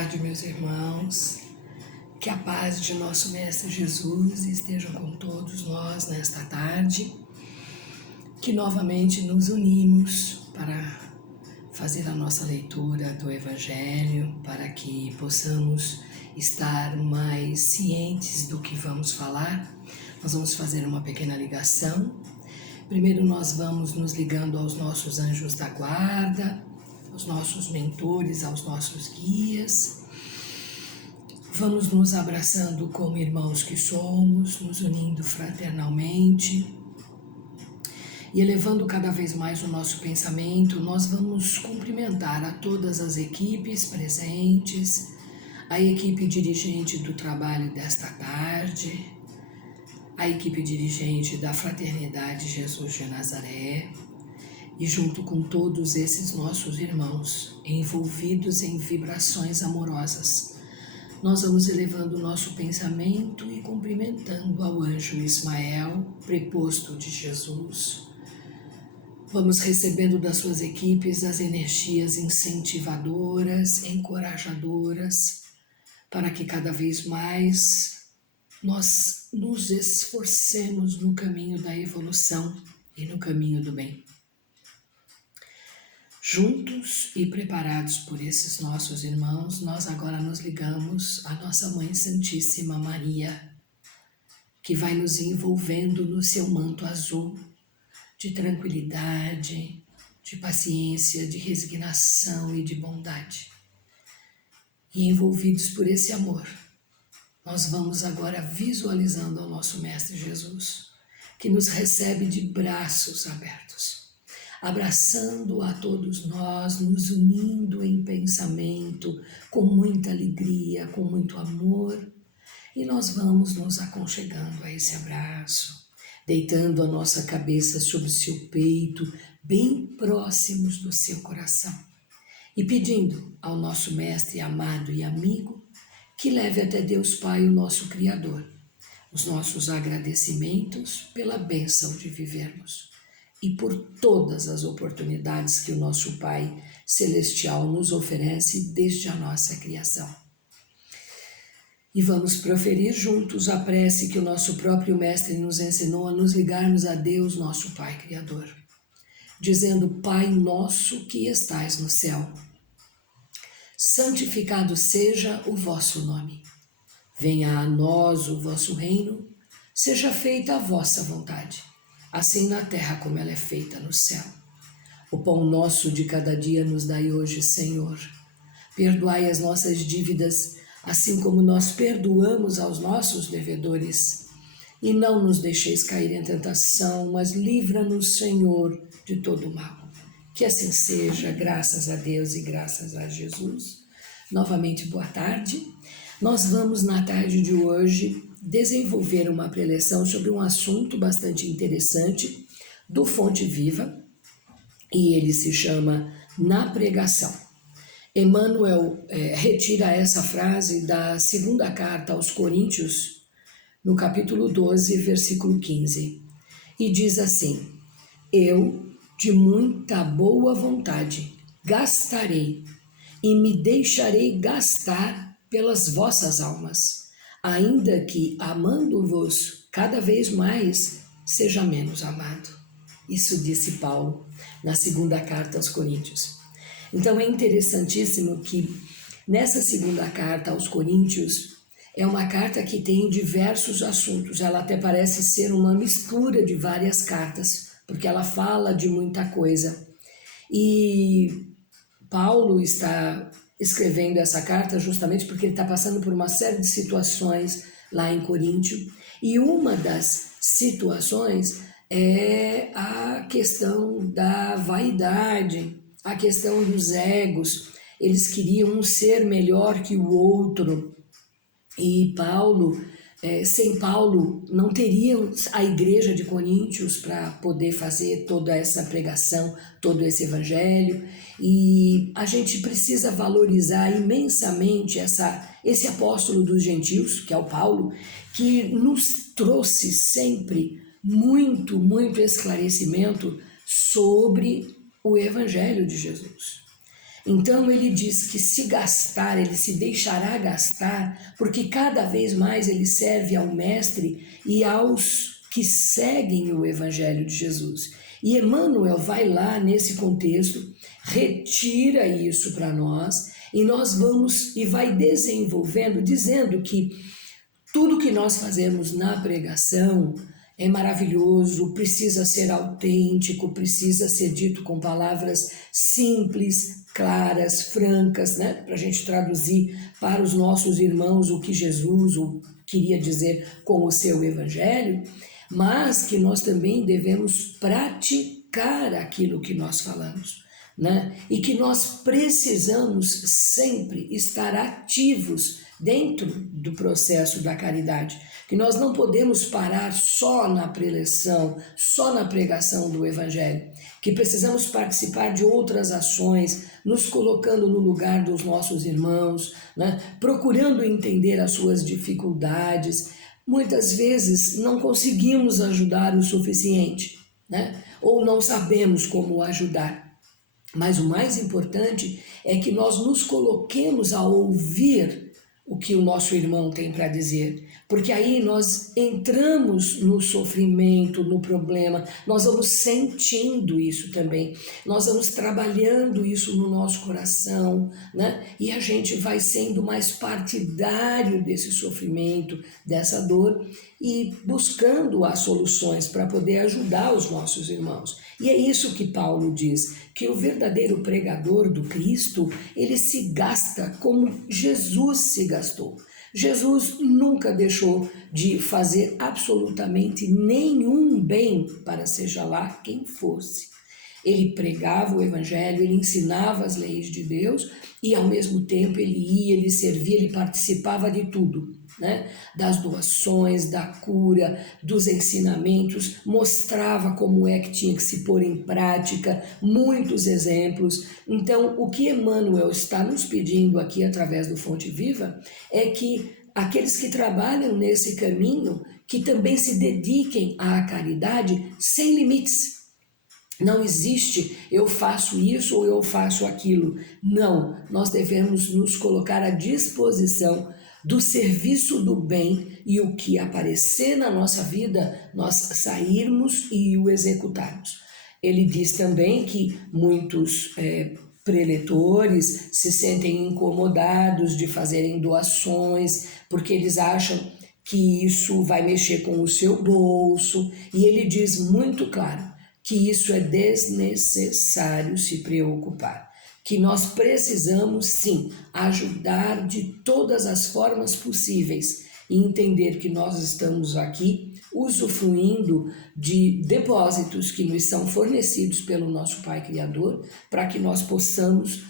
tarde, meus irmãos. Que a paz de nosso Mestre Jesus esteja com todos nós nesta tarde, que novamente nos unimos para fazer a nossa leitura do Evangelho, para que possamos estar mais cientes do que vamos falar. Nós vamos fazer uma pequena ligação. Primeiro nós vamos nos ligando aos nossos anjos da guarda, aos nossos mentores, aos nossos guias. Vamos nos abraçando como irmãos que somos, nos unindo fraternalmente e elevando cada vez mais o nosso pensamento. Nós vamos cumprimentar a todas as equipes presentes, a equipe dirigente do trabalho desta tarde, a equipe dirigente da Fraternidade Jesus de Nazaré, e junto com todos esses nossos irmãos envolvidos em vibrações amorosas, nós vamos elevando o nosso pensamento e cumprimentando ao anjo Ismael, preposto de Jesus. Vamos recebendo das suas equipes as energias incentivadoras, encorajadoras, para que cada vez mais nós nos esforcemos no caminho da evolução e no caminho do bem. Juntos e preparados por esses nossos irmãos, nós agora nos ligamos à nossa Mãe Santíssima Maria, que vai nos envolvendo no seu manto azul de tranquilidade, de paciência, de resignação e de bondade. E envolvidos por esse amor, nós vamos agora visualizando ao nosso Mestre Jesus, que nos recebe de braços abertos, abraçando a todos nós, nos unindo em pensamento, com muita alegria, com muito amor, e nós vamos nos aconchegando a esse abraço, deitando a nossa cabeça sobre o seu peito, bem próximos do seu coração, e pedindo ao nosso Mestre amado e amigo que leve até Deus Pai, o nosso Criador, os nossos agradecimentos pela bênção de vivermos e por todas as oportunidades que o nosso Pai Celestial nos oferece desde a nossa criação. E vamos proferir juntos a prece que o nosso próprio Mestre nos ensinou a nos ligarmos a Deus, nosso Pai Criador, dizendo: Pai nosso que estais no céu, santificado seja o vosso nome. Venha a nós o vosso reino, seja feita a vossa vontade, assim na terra como ela é feita no céu. O pão nosso de cada dia nos dai hoje, Senhor. Perdoai as nossas dívidas, assim como nós perdoamos aos nossos devedores. E não nos deixeis cair em tentação, mas livra-nos, Senhor, de todo o mal. Que assim seja, graças a Deus e graças a Jesus. Novamente, boa tarde. Nós vamos, na tarde de hoje, desenvolver uma preleção sobre um assunto bastante interessante do Fonte Viva, e ele se chama Na Pregação. Emmanuel retira essa frase da segunda carta aos Coríntios, no capítulo 12, versículo 15, e diz assim: Eu, de muita boa vontade, gastarei e me deixarei gastar pelas vossas almas, ainda que, amando-vos cada vez mais, seja menos amado. Isso disse Paulo na segunda carta aos Coríntios. Então é interessantíssimo que nessa segunda carta aos Coríntios é uma carta que tem diversos assuntos. Ela até parece ser uma mistura de várias cartas, porque ela fala de muita coisa. E Paulo está escrevendo essa carta justamente porque ele está passando por uma série de situações lá em Coríntio, e uma das situações é a questão da vaidade, a questão dos egos. Eles queriam um ser melhor que o outro, e Paulo, sem Paulo, não teriam a igreja de Coríntios para poder fazer toda essa pregação, todo esse evangelho, e a gente precisa valorizar imensamente esse apóstolo dos gentios, que é o Paulo, que nos trouxe sempre muito, muito esclarecimento sobre o evangelho de Jesus. Então ele diz que se gastar, ele se deixará gastar, porque cada vez mais ele serve ao Mestre e aos que seguem o Evangelho de Jesus. E Emmanuel vai lá nesse contexto, retira isso para nós, e nós vamos e vai desenvolvendo, dizendo que tudo que nós fazemos na pregação é maravilhoso, precisa ser autêntico, precisa ser dito com palavras simples, claras, francas, né? Para a gente traduzir para os nossos irmãos o que Jesus queria dizer com o seu evangelho, mas que nós também devemos praticar aquilo que nós falamos, né? E que nós precisamos sempre estar ativos dentro do processo da caridade, que nós não podemos parar só na preleção, só na pregação do Evangelho, que precisamos participar de outras ações, nos colocando no lugar dos nossos irmãos, né? Procurando entender as suas dificuldades. Muitas vezes não conseguimos ajudar o suficiente, né? Ou não sabemos como ajudar. Mas o mais importante é que nós nos coloquemos a ouvir o que o nosso irmão tem para dizer, porque aí nós entramos no sofrimento, no problema, nós vamos sentindo isso também, nós vamos trabalhando isso no nosso coração, né? E a gente vai sendo mais partidário desse sofrimento, dessa dor, e buscando as soluções para poder ajudar os nossos irmãos. E é isso que Paulo diz, que o verdadeiro pregador do Cristo, ele se gasta como Jesus se gastou. Jesus nunca deixou de fazer absolutamente nenhum bem para seja lá quem fosse. Ele pregava o evangelho, ele ensinava as leis de Deus e ao mesmo tempo ele ia, ele servia, ele participava de tudo, né? Das doações, da cura, dos ensinamentos, mostrava como é que tinha que se pôr em prática, muitos exemplos. Então, o que Emmanuel está nos pedindo aqui através do Fonte Viva é que aqueles que trabalham nesse caminho, que também se dediquem à caridade sem limites. Não existe eu faço isso ou eu faço aquilo. Não, nós devemos nos colocar à disposição do serviço do bem e o que aparecer na nossa vida, nós sairmos e o executarmos. Ele diz também que muitos preletores se sentem incomodados de fazerem doações, porque eles acham que isso vai mexer com o seu bolso, e ele diz muito claro que isso é desnecessário se preocupar, que nós precisamos sim ajudar de todas as formas possíveis e entender que nós estamos aqui usufruindo de depósitos que nos são fornecidos pelo nosso Pai Criador para que nós possamos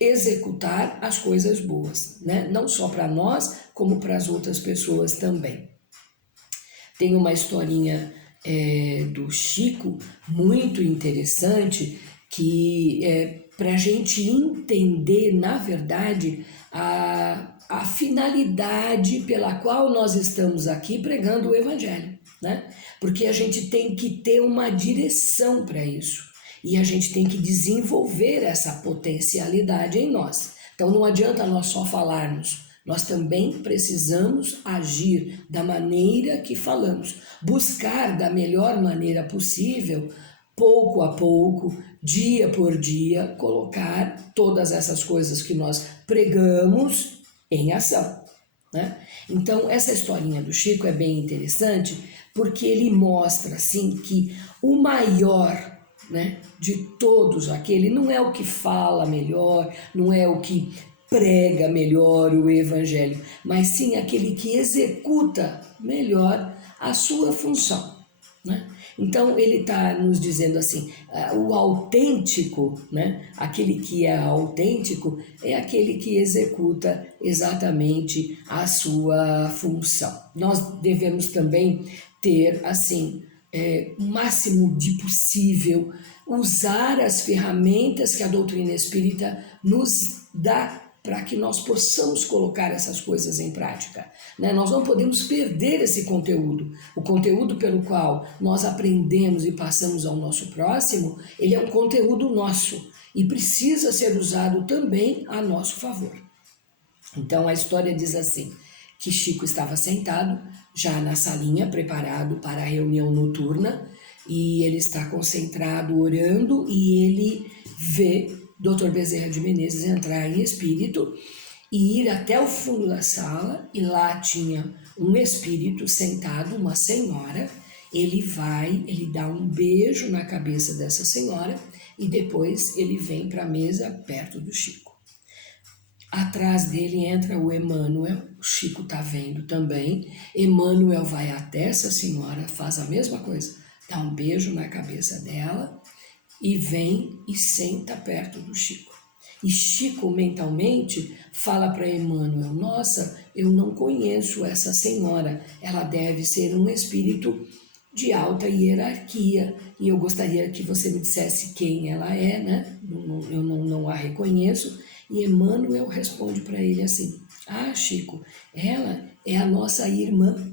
executar as coisas boas, né? Não só para nós, como para as outras pessoas também. Tem uma historinha do Chico, muito interessante, que para a gente entender, na verdade, a finalidade pela qual nós estamos aqui pregando o Evangelho, né? Porque a gente tem que ter uma direção para isso, e a gente tem que desenvolver essa potencialidade em nós. Então não adianta nós só falarmos, nós também precisamos agir da maneira que falamos, buscar da melhor maneira possível, pouco a pouco, dia por dia, colocar todas essas coisas que nós pregamos em ação, né? Então, essa historinha do Chico é bem interessante, porque ele mostra assim que o maior, né, de todos aquele não é o que fala melhor, não é o que prega melhor o evangelho, mas sim aquele que executa melhor a sua função, né? Então ele está nos dizendo assim, o autêntico, né? Aquele que é autêntico é aquele que executa exatamente a sua função. Nós devemos também ter assim, o máximo de possível, usar as ferramentas que a doutrina espírita nos dá para que nós possamos colocar essas coisas em prática, né? Nós não podemos perder esse conteúdo. O conteúdo pelo qual nós aprendemos e passamos ao nosso próximo, ele é um conteúdo nosso. e precisa ser usado também a nosso favor. Então a história diz assim, que Chico estava sentado já na salinha, preparado para a reunião noturna, e ele está concentrado orando e ele vê Dr. Bezerra de Menezes entrar em espírito e ir até o fundo da sala, e lá tinha um espírito sentado, uma senhora. Ele vai, ele dá um beijo na cabeça dessa senhora e depois ele vem para a mesa perto do Chico. Atrás dele entra o Emmanuel, o Chico está vendo também. Emmanuel vai até essa senhora, faz a mesma coisa, dá um beijo na cabeça dela e vem e senta perto do Chico. E Chico mentalmente fala para Emmanuel, nossa, eu não conheço essa senhora, ela deve ser um espírito de alta hierarquia, e eu gostaria que você me dissesse quem ela é, né? Eu não a reconheço. E Emmanuel responde para ele assim, Chico, ela é a nossa irmã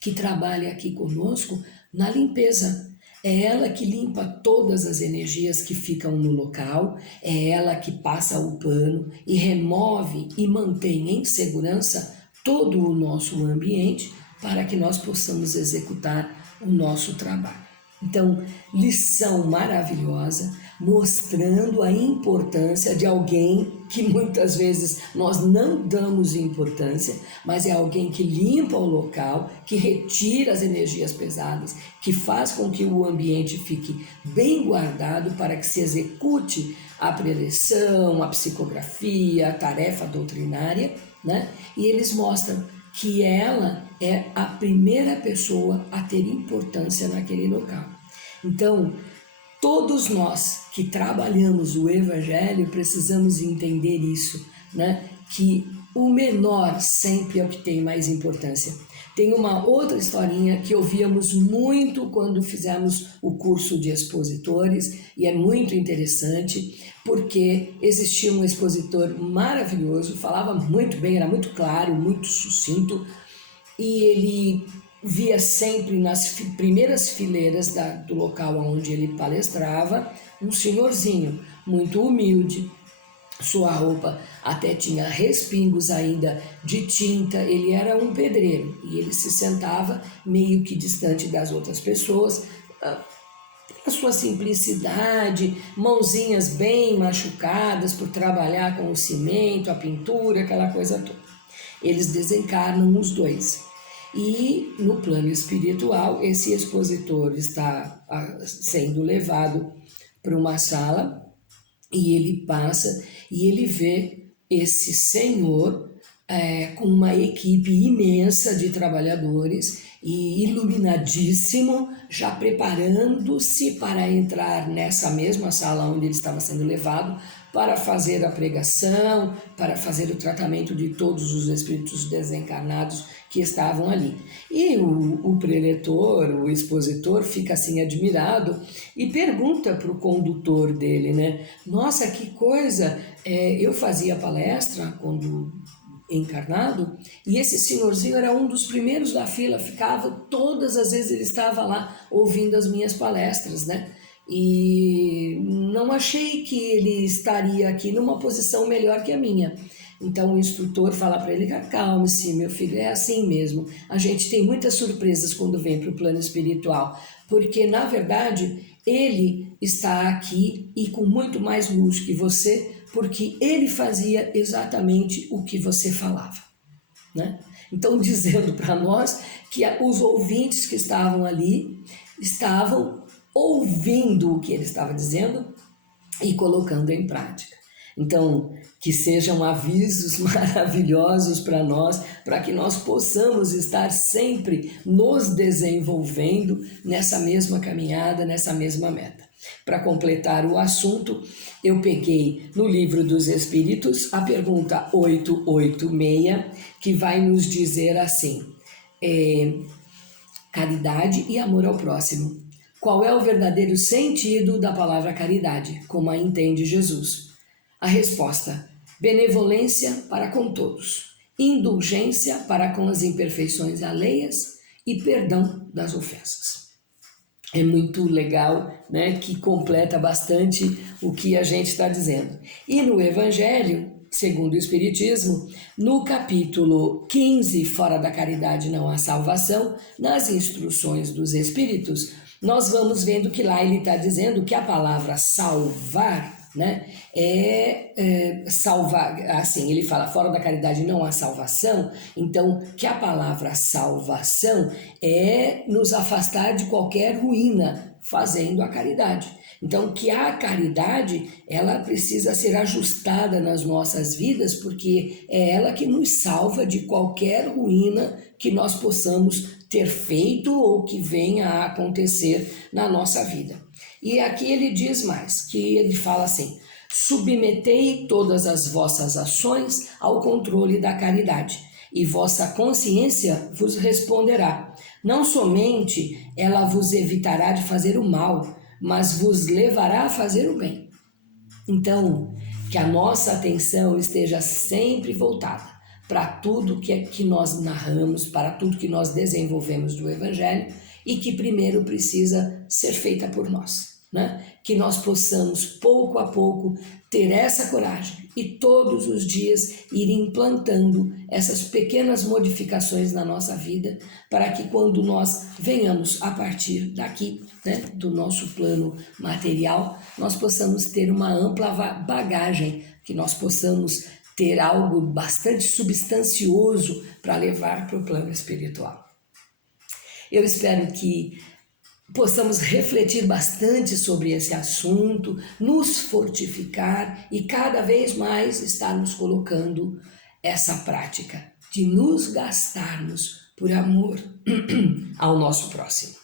que trabalha aqui conosco na limpeza. É ela que limpa todas as energias que ficam no local, é ela que passa o pano e remove e mantém em segurança todo o nosso ambiente para que nós possamos executar o nosso trabalho. Então, lição maravilhosa, mostrando a importância de alguém que muitas vezes nós não damos importância, mas é alguém que limpa o local, que retira as energias pesadas, que faz com que o ambiente fique bem guardado para que se execute a preleção, a psicografia, a tarefa doutrinária, né? E eles mostram que ela é a primeira pessoa a ter importância naquele local. Então, todos nós que trabalhamos o Evangelho precisamos entender isso, né? Que o menor sempre é o que tem mais importância. Tem uma outra historinha que ouvíamos muito quando fizemos o curso de expositores, e é muito interessante, porque existia um expositor maravilhoso, falava muito bem, era muito claro, muito sucinto, e ele via sempre nas primeiras fileiras do local onde ele palestrava um senhorzinho muito humilde, sua roupa até tinha respingos ainda de tinta, ele era um pedreiro e ele se sentava meio que distante das outras pessoas, a sua simplicidade, mãozinhas bem machucadas por trabalhar com o cimento, a pintura, aquela coisa toda. Eles desencarnam os dois. E no plano espiritual, esse expositor está sendo levado para uma sala e ele passa e ele vê esse senhor com uma equipe imensa de trabalhadores e iluminadíssimo, já preparando-se para entrar nessa mesma sala onde ele estava sendo levado, para fazer a pregação, para fazer o tratamento de todos os espíritos desencarnados que estavam ali. E o preletor, o expositor, fica assim admirado e pergunta para o condutor dele, né? Nossa, que coisa! Eu fazia palestra quando encarnado, e esse senhorzinho era um dos primeiros da fila, ficava, todas as vezes ele estava lá ouvindo as minhas palestras, né? E não achei que ele estaria aqui numa posição melhor que a minha. Então o instrutor fala para ele, acalme-se, meu filho, é assim mesmo. A gente tem muitas surpresas quando vem para o plano espiritual, porque na verdade ele está aqui e com muito mais luz que você, porque ele fazia exatamente o que você falava, né? Então, dizendo para nós que os ouvintes que estavam ali estavam ouvindo o que ele estava dizendo e colocando em prática. Então, que sejam avisos maravilhosos para nós, para que nós possamos estar sempre nos desenvolvendo nessa mesma caminhada, nessa mesma meta. Para completar o assunto, eu peguei no Livro dos Espíritos a pergunta 886, que vai nos dizer assim, caridade e amor ao próximo. Qual é o verdadeiro sentido da palavra caridade, como a entende Jesus? A resposta: benevolência para com todos, indulgência para com as imperfeições alheias e perdão das ofensas. é muito legal, né, que completa bastante o que a gente está dizendo. E no Evangelho, segundo o Espiritismo, no capítulo 15, Fora da Caridade Não Há Salvação, nas instruções dos Espíritos, nós vamos vendo que lá ele está dizendo que a palavra salvar, né, salvar, assim, ele fala, fora da caridade não há salvação, então que a palavra salvação é nos afastar de qualquer ruína, fazendo a caridade. Então que a caridade, ela precisa ser ajustada nas nossas vidas, porque é ela que nos salva de qualquer ruína que nós possamos ter feito ou que venha a acontecer na nossa vida. E aqui ele diz mais, que ele fala assim: submetei todas as vossas ações ao controle da caridade, e vossa consciência vos responderá. Não somente ela vos evitará de fazer o mal, mas vos levará a fazer o bem. Então, que a nossa atenção esteja sempre voltada para tudo que nós narramos, para tudo que nós desenvolvemos do Evangelho e que primeiro precisa ser feita por nós, né? Que nós possamos, pouco a pouco, ter essa coragem e todos os dias ir implantando essas pequenas modificações na nossa vida para que quando nós venhamos a partir daqui, né, do nosso plano material, nós possamos ter uma ampla bagagem, que nós possamos ter algo bastante substancioso para levar para o plano espiritual. Eu espero que possamos refletir bastante sobre esse assunto, nos fortificar e cada vez mais estar nos colocando essa prática de nos gastarmos por amor ao nosso próximo.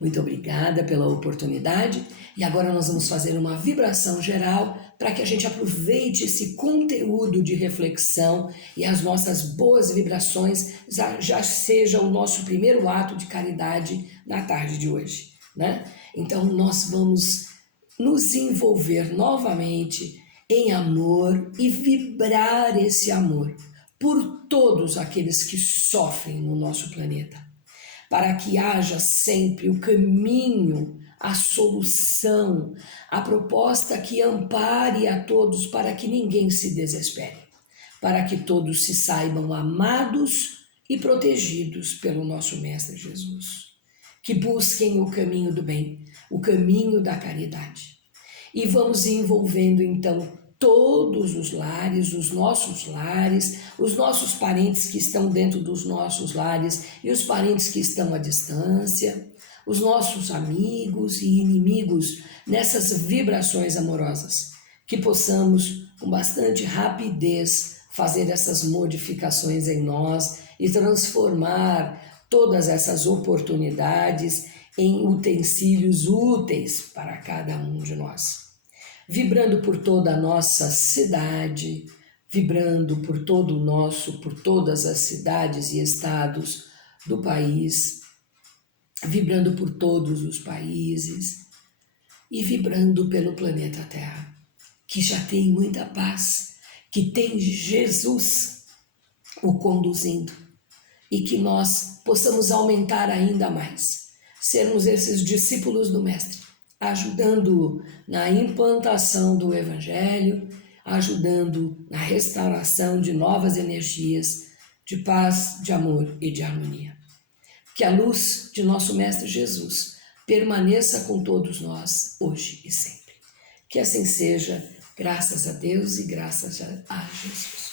Muito obrigada pela oportunidade e agora nós vamos fazer uma vibração geral para que a gente aproveite esse conteúdo de reflexão e as nossas boas vibrações já seja o nosso primeiro ato de caridade na tarde de hoje, né? Então nós vamos nos envolver novamente em amor e vibrar esse amor por todos aqueles que sofrem no nosso planeta, para que haja sempre o caminho, a solução, a proposta que ampare a todos para que ninguém se desespere, para que todos se saibam amados e protegidos pelo nosso Mestre Jesus. Que busquem o caminho do bem, o caminho da caridade. E vamos envolvendo então todos os lares, os nossos parentes que estão dentro dos nossos lares e os parentes que estão à distância, os nossos amigos e inimigos nessas vibrações amorosas, que possamos com bastante rapidez fazer essas modificações em nós e transformar todas essas oportunidades em utensílios úteis para cada um de nós. Vibrando por toda a nossa cidade, vibrando por todas as cidades e estados do país, vibrando por todos os países e vibrando pelo planeta Terra, que já tem muita paz, que tem Jesus o conduzindo e que nós possamos aumentar ainda mais, sermos esses discípulos do Mestre, ajudando na implantação do Evangelho, ajudando na restauração de novas energias, de paz, de amor e de harmonia. Que a luz de nosso Mestre Jesus permaneça com todos nós, hoje e sempre. Que assim seja, graças a Deus e graças a Jesus.